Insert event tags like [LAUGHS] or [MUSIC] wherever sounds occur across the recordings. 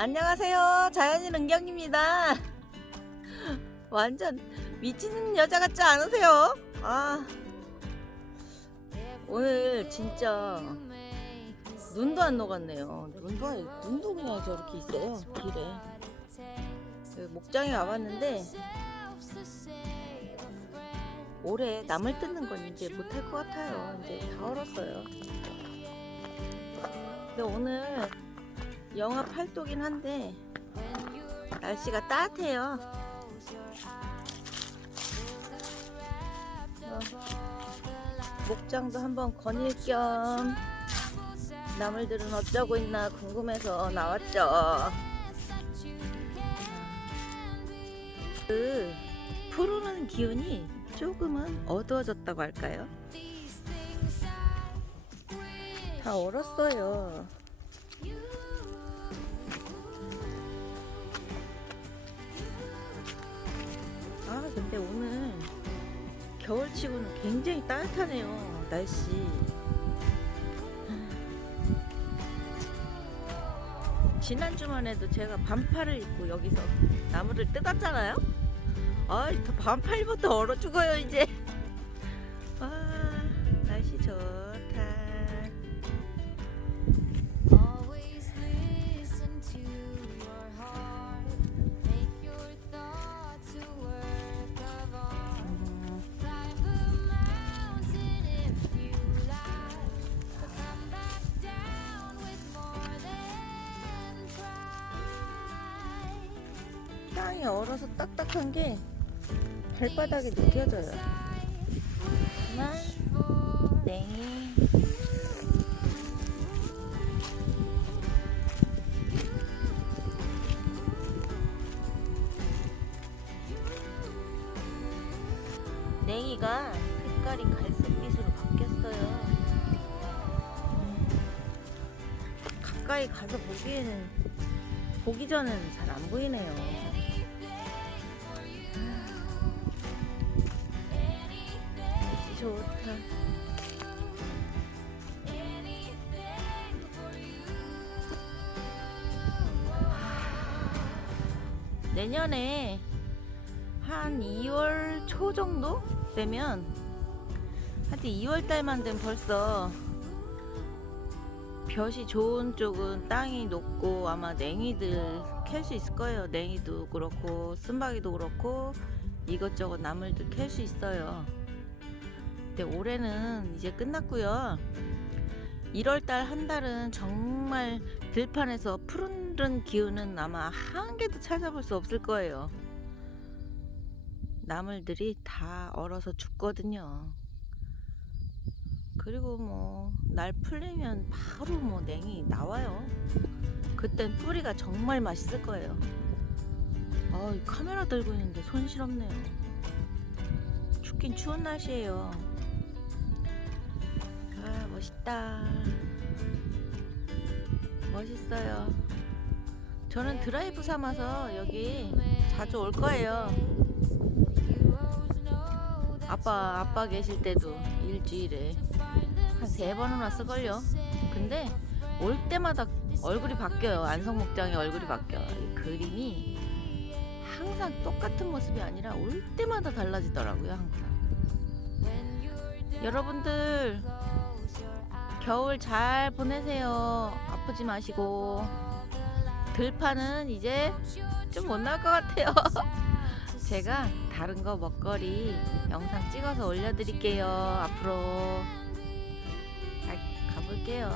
안녕하세요. 자연인 은경입니다. [LAUGHS] 완전 미치는 여자 같지 않으세요? 아, 오늘 진짜 눈도 안 녹았네요. 눈도, 눈도 그냥 저렇게 있어요. 길에. 그 목장에 와봤는데 올해 나물 뜯는 건 이제 못할 것 같아요. 이제 다 얼었어요. 근데 오늘 영하 8도긴 한데 날씨가 따뜻해요. 어, 목장도 한번 거닐 겸 나물들은 어쩌고 있나 궁금해서 나왔죠. 그 푸르는 기운이 조금은 어두워졌다고 할까요? 다 얼었어요. 아 근데 오늘 겨울치고는 굉장히 따뜻하네요 날씨. 지난주만 해도 제가 반팔을 입고 여기서 나무를 뜯었잖아요? 아이 더 반팔 입어도 얼어 죽어요 이제 땅이 얼어서 딱딱한 게 발바닥에 느껴져요 하나 땡이 냉이가 색깔이 갈색빛으로 바뀌었어요. 음, 가까이 가서 보기에는 보기 전에는 잘 안 보이네요. 좋다. 내년에 한 2월 초 정도 되면 하여튼 2월 달만 되면 벌써 볕이 좋은 쪽은 땅이 높고 아마 냉이들 캘 수 있을 거예요. 냉이도 그렇고 쓴바기도 그렇고 이것저것 나물들 캘 수 있어요. 근데 올해는 이제 끝났고요. 1월 달 한 달은 정말 들판에서 푸른 기운은 아마 한 개도 찾아볼 수 없을 거예요. 나물들이 다 얼어서 죽거든요. 그리고 뭐 날 풀리면 바로 뭐 냉이 나와요. 그땐 뿌리가 정말 맛있을 거예요. 아, 이 카메라 들고 있는데 손실없네요. 춥긴 추운 날씨예요. 아, 멋있다. 멋있어요. 저는 드라이브 삼아서 여기 자주 올 거예요. 아빠 아빠 계실 때도 일주일에 한 세 번은 왔을걸요. 근데 올 때마다 얼굴이 바뀌어요. 안성목장의 얼굴이 바뀌어. 이 그림이 항상 똑같은 모습이 아니라 올 때마다 달라지더라고요. 항상. 여러분들 겨울 잘 보내세요. 아프지 마시고 들판은 이제 좀 못 나올 것 같아요. [LAUGHS] 제가 다른 거 먹거리 영상 찍어서 올려드릴게요. 앞으로 가, 가볼게요.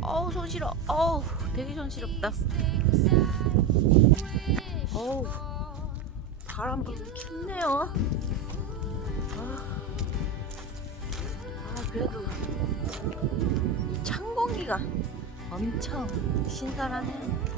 어우 손 시려. 어우 되게 손 시렵다. 어우 바람 춥네요. 아, 아 그래도 이 찬 공기가 엄청 신선하네요.